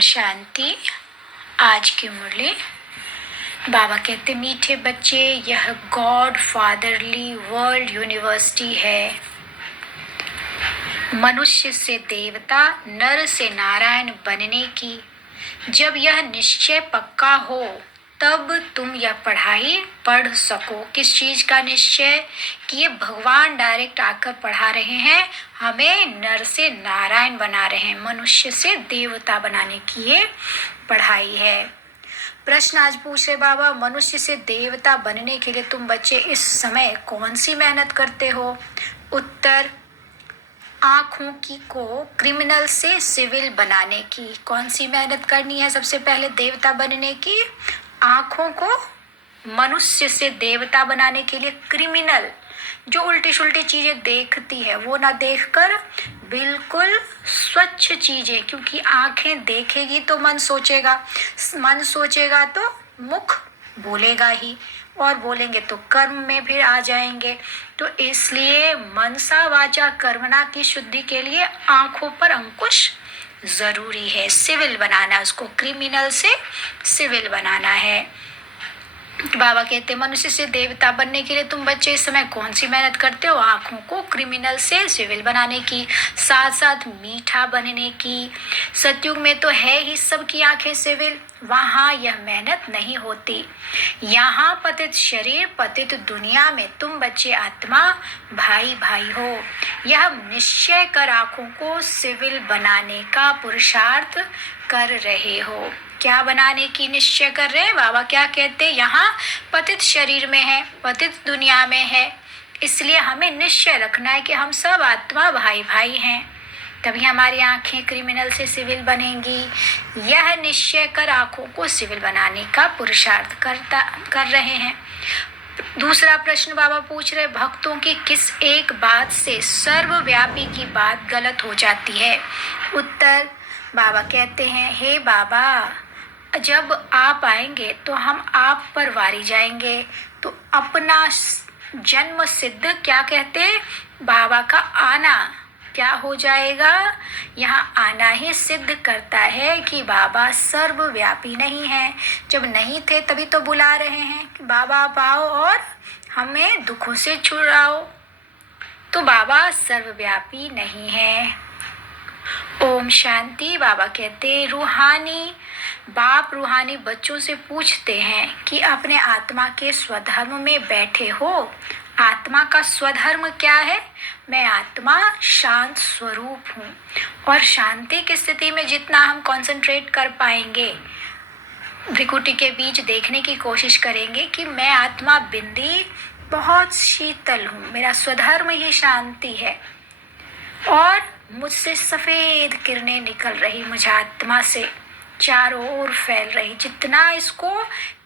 शांति। आज की मुरली बाबा कहते मीठे बच्चे, यह गॉड फादरली वर्ल्ड यूनिवर्सिटी है। मनुष्य से देवता, नर से नारायण बनने की जब यह निश्चय पक्का हो तब तुम यह पढ़ाई पढ़ सको। किस चीज का निश्चय? कि ये भगवान डायरेक्ट आकर पढ़ा रहे हैं, हमें नर से नारायण बना रहे हैं, मनुष्य से देवता बनाने की ये पढ़ाई है। प्रश्न आज पूछ रहे बाबा, मनुष्य से देवता बनने के लिए तुम बच्चे इस समय कौन सी मेहनत करते हो? उत्तर, आँखों की को क्रिमिनल से सिविल बनाने की। कौन सी मेहनत करनी है सबसे पहले देवता बनने की? आँखों को मनुष्य से देवता बनाने के लिए क्रिमिनल, जो उल्टी सुल्टी चीजें देखती है वो ना देखकर बिल्कुल स्वच्छ चीजें, क्योंकि आंखें देखेगी तो मन सोचेगा, मन सोचेगा तो मुख बोलेगा ही, और बोलेंगे तो कर्म में भी आ जाएंगे। तो इसलिए मनसा वाचा कर्मणा की शुद्धि के लिए आंखों पर अंकुश जरूरी है। सिविल बनाना, उसको क्रिमिनल से सिविल बनाना है। बाबा कहते मनुष्य से देवता बनने के लिए तुम बच्चे इस समय कौन सी मेहनत करते हो? आंखों को क्रिमिनल से सिविल बनाने की, साथ साथ मीठा बनने की। सतयुग में तो है ही सबकी आंखें सिविल, वहां यह मेहनत नहीं होती। यहाँ पतित शरीर पतित दुनिया में तुम बच्चे आत्मा भाई भाई हो। यह निश्चय कर आंखों को सिविल बनाने का पुरुषार्थ कर रहे हो। क्या बनाने की निश्चय कर रहे हैं? बाबा क्या कहते हैं, यहाँ पतित शरीर में है, पतित दुनिया में है, इसलिए हमें निश्चय रखना है कि हम सब आत्मा भाई भाई हैं, तभी हमारी आंखें क्रिमिनल से सिविल बनेंगी। यह निश्चय कर आंखों को सिविल बनाने का पुरुषार्थ कर रहे हैं। दूसरा प्रश्न बाबा पूछ रहे, भक्तों की किस एक बात से सर्वव्यापी की बात गलत हो जाती है? उत्तर, बाबा कहते हैं, हे बाबा, जब आप आएंगे तो हम आप पर वारी जाएंगे, तो अपना जन्म सिद्ध क्या कहते हैं, बाबा का आना क्या हो जाएगा? यहाँ आना ही सिद्ध करता है कि बाबा सर्वव्यापी नहीं है। जब नहीं थे तभी तो बुला रहे हैं कि बाबा आप आओ और हमें दुखों से छुड़ाओ। तो बाबा सर्वव्यापी नहीं है। ओम शांति। बाबा कहते रूहानी बाप रूहानी बच्चों से पूछते हैं कि अपने आत्मा के स्वधर्म में बैठे हो। आत्मा का स्वधर्म क्या है? मैं आत्मा शांत स्वरूप हूँ, और शांति की स्थिति में जितना हम कंसंट्रेट कर पाएंगे, भ्रिकुटी के बीच देखने की कोशिश करेंगे कि मैं आत्मा बिंदी बहुत शीतल हूँ, मेरा स्वधर्म ही शांति है, और मुझसे सफेद किरणें निकल रही, मुझे आत्मा से चारों ओर फैल रही। जितना इसको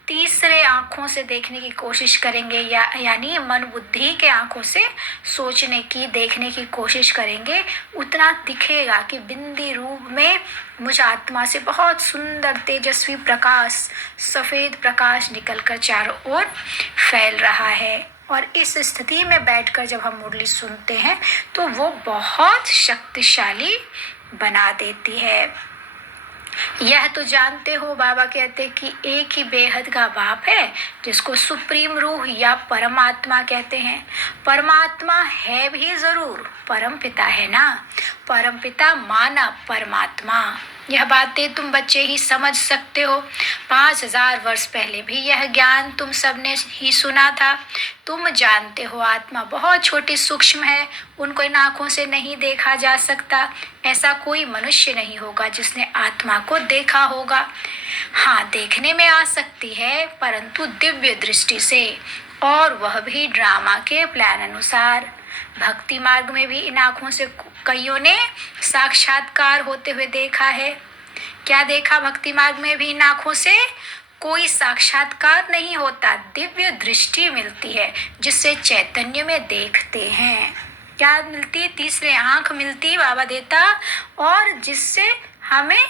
तीसरे आंखों से देखने की कोशिश करेंगे, यानी मन बुद्धि के आंखों से सोचने की देखने की कोशिश करेंगे, उतना दिखेगा कि बिंदी रूप में मुझ आत्मा से बहुत सुंदर तेजस्वी प्रकाश, सफेद प्रकाश निकलकर चारों ओर फैल रहा है। और इस स्थिति में बैठकर जब हम मुरली सुनते हैं तो वो बहुत शक्तिशाली बना देती है। यह तो जानते हो, बाबा कहते कि एक ही बेहद का बाप है, जिसको सुप्रीम रूह या परमात्मा कहते हैं। परमात्मा है भी जरूर, परम पिता है ना, परम पिता माना परमात्मा। यह बातें तुम बच्चे ही समझ सकते हो। 5000 वर्ष पहले भी यह ज्ञान तुम सबने ही सुना था। तुम जानते हो आत्मा बहुत छोटी सूक्ष्म है, उनको इन आंखों से नहीं देखा जा सकता। ऐसा कोई मनुष्य नहीं होगा जिसने आत्मा को देखा होगा। हाँ, देखने में आ सकती है, परंतु दिव्य दृष्टि से, और वह भी ड्रामा के प्लान अनुसार। भक्ति मार्ग में भी इन आंखों से कईयों ने साक्षात्कार होते हुए देखा है। क्या देखा? भक्ति मार्ग में भी इन आंखों से कोई साक्षात्कार नहीं होता, दिव्य दृष्टि मिलती है, जिससे चैतन्य में देखते हैं। क्या मिलती? तीसरे आंख मिलती, बाबा देता, और जिससे हमें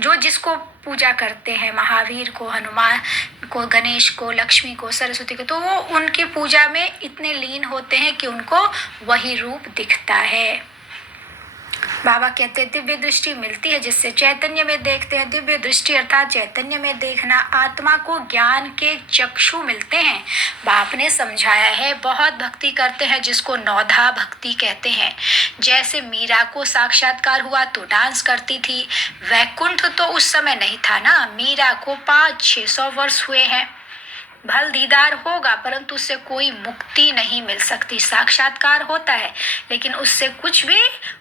जो जिसको पूजा करते हैं, महावीर को, हनुमान को, गणेश को, लक्ष्मी को, सरस्वती को, तो वो उनकी पूजा में इतने लीन होते हैं कि उनको वही रूप दिखता है। बाबा कहते हैं दिव्य दृष्टि मिलती है जिससे चैतन्य में देखते हैं। दिव्य दृष्टि अर्थात चैतन्य में देखना। आत्मा को ज्ञान के चक्षु मिलते हैं। बाप ने समझाया है बहुत भक्ति करते हैं जिसको नौधा भक्ति कहते हैं। जैसे मीरा को साक्षात्कार हुआ तो डांस करती थी। वैकुंठ तो उस समय नहीं था ना, मीरा को 500-600 वर्ष हुए हैं। भल दीदार होगा परंतु उससे कोई मुक्ति नहीं मिल सकती। साक्षात्कार होता है लेकिन उससे कुछ भी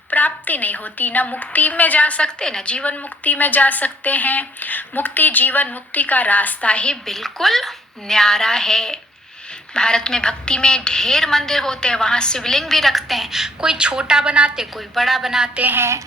प्राप्ति नहीं होती। न मुक्ति में जा सकते न जीवन मुक्ति में जा सकते हैं। मुक्ति जीवन मुक्ति का रास्ता ही बिल्कुल न्यारा है। भारत में भक्ति में ढेर मंदिर होते हैं, वहाँ शिवलिंग भी रखते हैं। कोई छोटा बनाते कोई बड़ा बनाते हैं।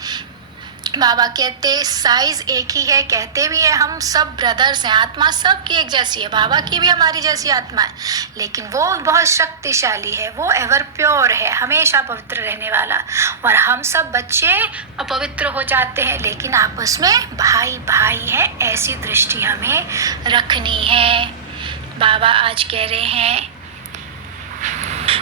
बाबा कहते साइज एक ही है, कहते भी है हम सब ब्रदर्स हैं। आत्मा सबकी एक जैसी है, बाबा की भी हमारी जैसी आत्मा है, लेकिन वो बहुत शक्तिशाली है। वो एवर प्योर है, हमेशा पवित्र रहने वाला। और हम सब बच्चे अपवित्र हो जाते हैं लेकिन आपस में भाई भाई है। ऐसी दृष्टि हमें रखनी है। बाबा आज कह रहे हैं,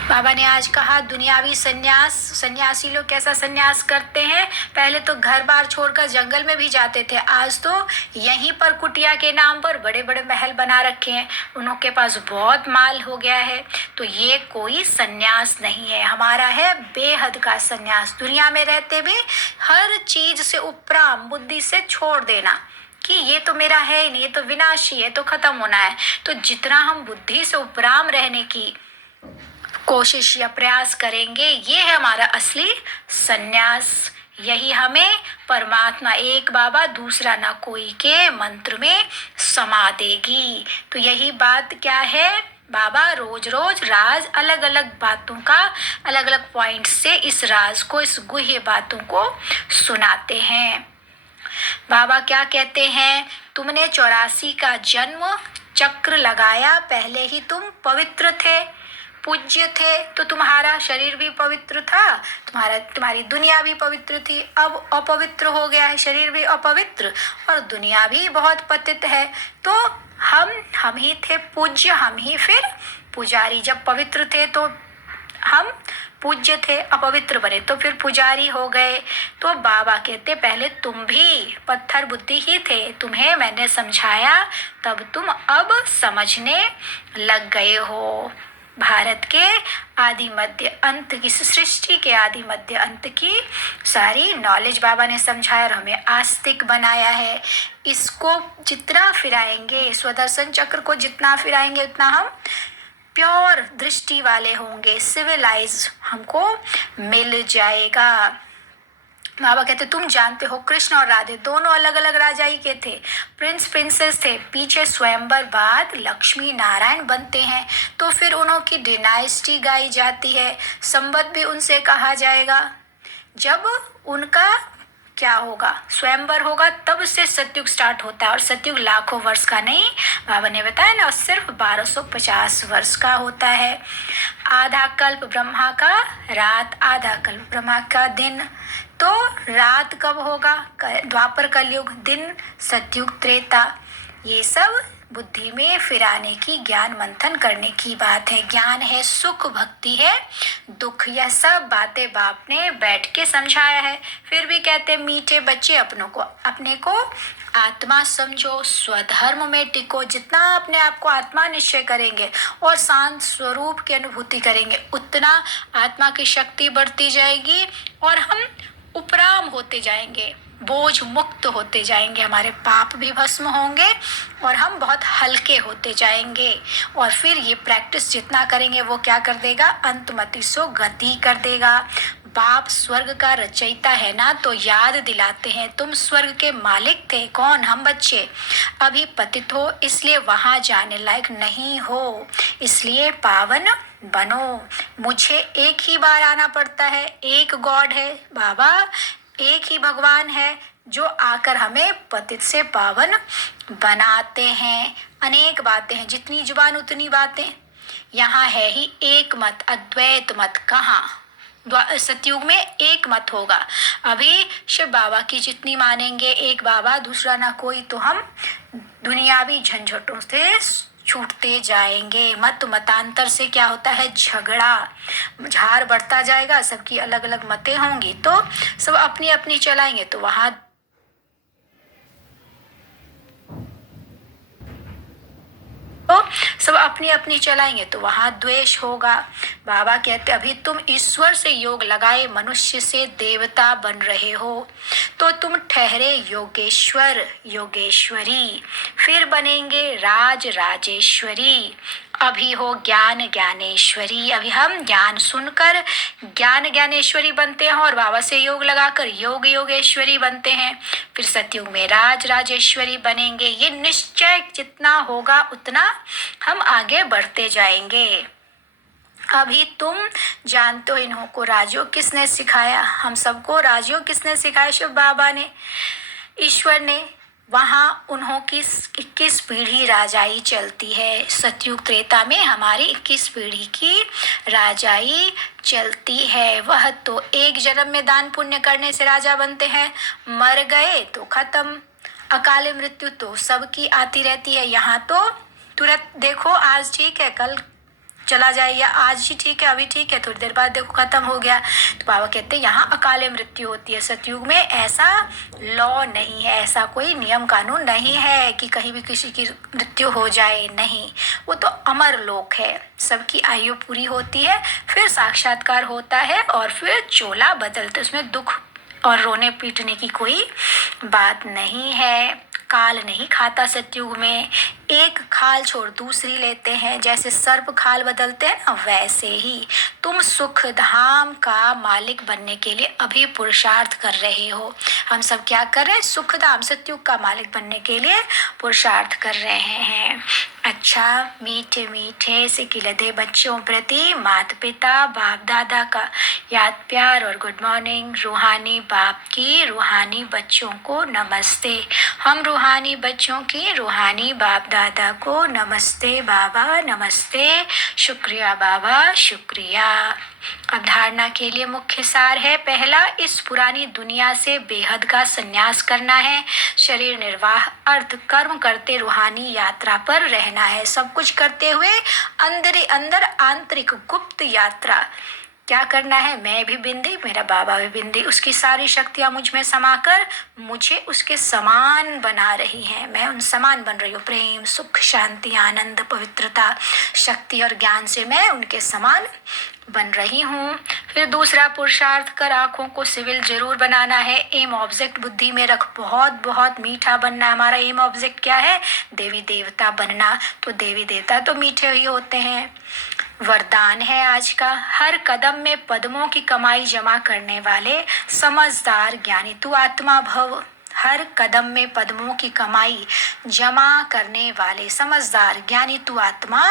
बाबा ने आज कहा दुनियावी सन्यासी लोग कैसा सन्यास करते हैं। पहले तो घर बार छोड़कर जंगल में भी जाते थे, आज तो यहीं पर कुटिया के नाम पर बड़े बड़े महल बना रखे हैं। उनके पास बहुत माल हो गया है। तो ये कोई सन्यास नहीं है, हमारा है बेहद का सन्यास। दुनिया में रहते भी हर चीज से उपराम बुद्धि से छोड़ देना कि ये तो मेरा है ही नहीं, ये तो विनाशी है, तो खत्म होना है। तो जितना हम बुद्धि से उपराम रहने की कोशिश या प्रयास करेंगे, ये है हमारा असली सन्यास। यही हमें परमात्मा एक बाबा दूसरा ना कोई के मंत्र में समा देगी। तो यही बात क्या है, बाबा रोज रोज राज अलग अलग बातों का अलग अलग पॉइंट से इस राज को, इस गुह्य बातों को सुनाते हैं। बाबा क्या कहते हैं, तुमने 84 का जन्म चक्र लगाया, पहले ही तुम पवित्र थे, पूज्य थे, तो तुम्हारा शरीर भी पवित्र था, तुम्हारी दुनिया भी पवित्र थी। अब अपवित्र हो गया है, शरीर भी अपवित्र और दुनिया भी बहुत पतित है। तो हम ही थे पूज्य, हम ही फिर पुजारी। जब पवित्र थे तो हम पूज्य थे, अपवित्र बने तो फिर पुजारी हो गए। तो बाबा कहते पहले तुम भी पत्थर बुद्धि ही थे, तुम्हें मैंने समझाया तब तुम अब समझने लग गए हो। भारत के आदि मध्य अंत की, सृष्टि के आदि मध्य अंत की सारी नॉलेज बाबा ने समझाया और हमें आस्तिक बनाया है। इसको जितना फिराएंगे, स्वदर्शन चक्र को जितना फिराएंगे उतना हम प्योर दृष्टि वाले होंगे, सिविलाइज हमको मिल जाएगा। बाबा कहते तुम जानते हो कृष्ण और राधे दोनों अलग अलग राजाई के थे, प्रिंस प्रिंसेस थे। पीछे स्वयंवर बाद लक्ष्मी नारायण बनते हैं तो फिर उन्हों की डिनाइस्टी गाई जाती है, संबत भी उनसे कहा जाएगा। जब उनका क्या होगा, स्वयंवर होगा, तब से सतयुग स्टार्ट होता है। और सतयुग लाखों वर्ष का नहीं, बाबा ने बताया ना, सिर्फ 1250 वर्ष का होता है। आधा कल्प ब्रह्मा का रात, आधा कल्प ब्रह्मा का दिन। तो रात कब होगा, द्वापर कलयुग, दिन सतयुग त्रेता। ये सब बुद्धि में फिराने की, ज्ञान मंथन करने की बात है। ज्ञान है सुख, भक्ति है दुख, यह सब बातें बाप ने बैठ के समझाया है। फिर भी कहते मीठे बच्चे अपने को आत्मा समझो, स्वधर्म में टिको। जितना अपने आप को आत्मा निश्चय करेंगे और शांत स्वरूप की अनुभूति करेंगे, उतना आत्मा की शक्ति बढ़ती जाएगी और हम उपराम होते जाएंगे, बोझ मुक्त होते जाएंगे, हमारे पाप भी भस्म होंगे और हम बहुत हल्के होते जाएंगे। और फिर ये प्रैक्टिस जितना करेंगे वो क्या कर देगा, अंतमति सो गति कर देगा। बाप स्वर्ग का रचयिता है ना, तो याद दिलाते हैं तुम स्वर्ग के मालिक थे। कौन, हम बच्चे अभी पतित हो, इसलिए वहां जाने लायक नहीं हो, इसलिए पावन बनो। मुझे एक ही बार आना पड़ता है, एक गॉड है बाबा, एक ही भगवान है जो आकर हमें पतित से पावन बनाते हैं। अनेक बातें हैं, जितनी जुबान उतनी बातें। यहाँ है ही एक मत, अद्वैत मत। कहाँ, सतयुग में एक मत होगा। अभी शिव बाबा की जितनी मानेंगे, एक बाबा दूसरा ना कोई, तो हम दुनियावी झंझटों से छूटते जाएंगे। मत मतांतर से क्या होता है? झगड़ा। झार बढ़ता जाएगा, सबकी अलग अलग मतें होंगी तो सब अपनी अपनी चलाएंगे तो वहां सब अपनी अपनी चलाएंगे तो वहां द्वेष होगा। बाबा कहते अभी तुम ईश्वर से योग लगाए मनुष्य से देवता बन रहे हो तो तुम ठहरे योगेश्वर योगेश्वरी, फिर बनेंगे राज राजेश्वरी। अभी हो ज्ञान ज्ञानेश्वरी, अभी हम ज्ञान सुनकर ज्ञान ज्ञानेश्वरी बनते हैं और बाबा से योग लगाकर योग योगेश्वरी बनते हैं। फिर सतयुग में राज राजेश्वरी बनेंगे। ये निश्चय जितना होगा उतना हम आगे बढ़ते जाएंगे। अभी तुम जानते हो इन्हों को राजयोग किसने सिखाया? हम सबको राजयोग किसने सिखाया? शिव बाबा ने, ईश्वर ने। वहाँ उन्हों की 21 पीढ़ी राजाई चलती है। सतयुग त्रेता में हमारी 21 पीढ़ी की राजाई चलती है। वह तो एक जन्म में दान पुण्य करने से राजा बनते हैं, मर गए तो खत्म। अकाल मृत्यु तो सबकी आती रहती है। यहाँ तो तुरंत देखो, आज ठीक है कल चला जाए, या आज ही ठीक है अभी ठीक है थोड़ी देर बाद देखो खत्म हो गया। तो बाबा कहते हैं यहाँ अकाल मृत्यु होती है। सतयुग में ऐसा लॉ नहीं है, ऐसा कोई नियम कानून नहीं है कि कहीं भी किसी की मृत्यु हो जाए, नहीं। वो तो अमर लोक है, सबकी आयु पूरी होती है, फिर साक्षात्कार होता है और फिर चोला बदलते, उसमें दुख और रोने पीटने की कोई बात नहीं है। काल नहीं खाता सतयुग में, एक खाल छोड़ दूसरी लेते हैं। जैसे सर्प खाल बदलते हैं ना, वैसे ही तुम सुख धाम का मालिक बनने के लिए अभी पुरुषार्थ कर रहे हो। हम सब क्या कर रहे हैं? सुख धाम सतयुग का मालिक बनने के लिए पुरुषार्थ कर रहे हैं। अच्छा, मीठे मीठे से किलदे बच्चों प्रति माता पिता बाप दादा का याद प्यार और गुड मॉर्निंग। रूहानी बाप की रूहानी बच्चों को नमस्ते। हम रूहानी बच्चों की रूहानी बाप दादा को नमस्ते बाबा, नमस्ते। शुक्रिया बाबा, शुक्रिया। अब धारणा के लिए मुख्य सार है, पहला, इस पुरानी दुनिया से बेहद का संन्यास करना है। शरीर निर्वाह अर्थ कर्म करते रूहानी यात्रा पर रहना है। सब कुछ करते हुए अंदर ही अंदर आंतरिक गुप्त यात्रा क्या करना है? मैं भी बिंदी, मेरा बाबा भी बिंदी, उसकी सारी शक्तियाँ मुझ में समाकर मुझे उसके समान बना रही हैं। मैं उन समान बन रही हूँ। प्रेम, सुख, शांति, आनंद, पवित्रता, शक्ति और ज्ञान से मैं उनके समान बन रही हूँ। फिर दूसरा पुरुषार्थ कर आँखों को सिविल जरूर बनाना है। एम ऑब्जेक्ट बुद्धि में रख, बहुत बहुत मीठा बनना। हमारा एम ऑब्जेक्ट क्या है? देवी देवता बनना। तो देवी देवता तो मीठे ही होते हैं। वरदान है आज का, हर कदम में पद्मों की कमाई जमा करने वाले समझदार ज्ञानी तू आत्मा भव। हर कदम में पद्मों की कमाई जमा करने वाले समझदार ज्ञानी तू आत्मा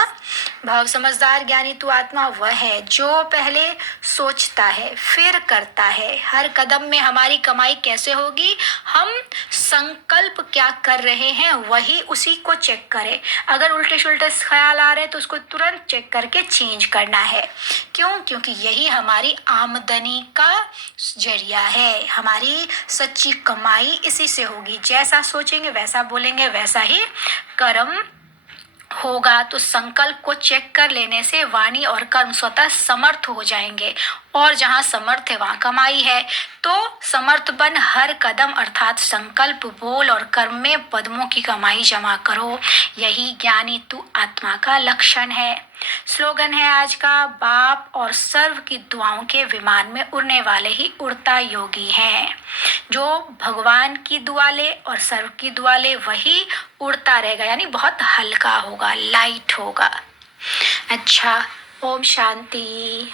भव। समझदार ज्ञानी तू आत्मा वह है जो पहले सोचता है फिर करता है। हर कदम में हमारी कमाई कैसे होगी? हम संकल्प क्या कर रहे हैं वही उसी को चेक करें। अगर उल्टे सुल्टे ख्याल आ रहे हैं तो उसको तुरंत चेक करके चेंज करना है। क्यों? क्योंकि यही हमारी आमदनी का जरिया है। हमारी सच्ची कमाई इसी से होगी। जैसा सोचेंगे वैसा बोलेंगे वैसा ही कर्म होगा। तो संकल्प को चेक कर लेने से वाणी और कर्म स्वतः समर्थ हो जाएंगे, और जहाँ समर्थ है वहाँ कमाई है। तो समर्थ बन हर कदम अर्थात संकल्प, बोल और कर्म में पद्मों की कमाई जमा करो। यही ज्ञानी तू आत्मा का लक्षण है। स्लोगन है आज का, बाप और सर्व की दुआओं के विमान में उड़ने वाले ही उड़ता योगी हैं। जो भगवान की दुआ ले और सर्व की दुआ ले वही उड़ता रहेगा, यानी बहुत हल्का होगा, लाइट होगा। अच्छा, ओम शांति।